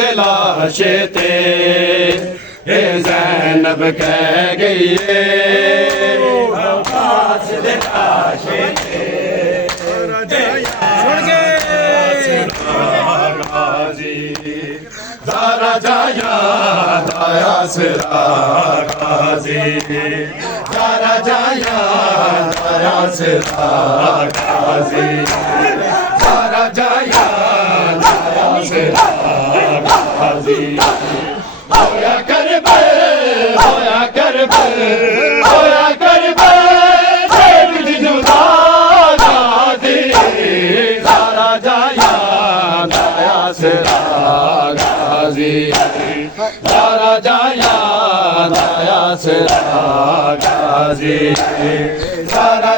दिलाशेते ए ज़ैनब कह गई अब्बास दिलाशेते ज़ारा जाया दाया सिरा गाज़ी ज़ारा जाया दाया सिरा गाज़ी ज़ारा जाया दाया सिरा गाज़ी होया करबल होया करबल होया करबल शेर जुदा गाज़ी ज़ारा जाया दाया सिरा ज़ारा जाया दाया सिरा गाज़ी ज़ारा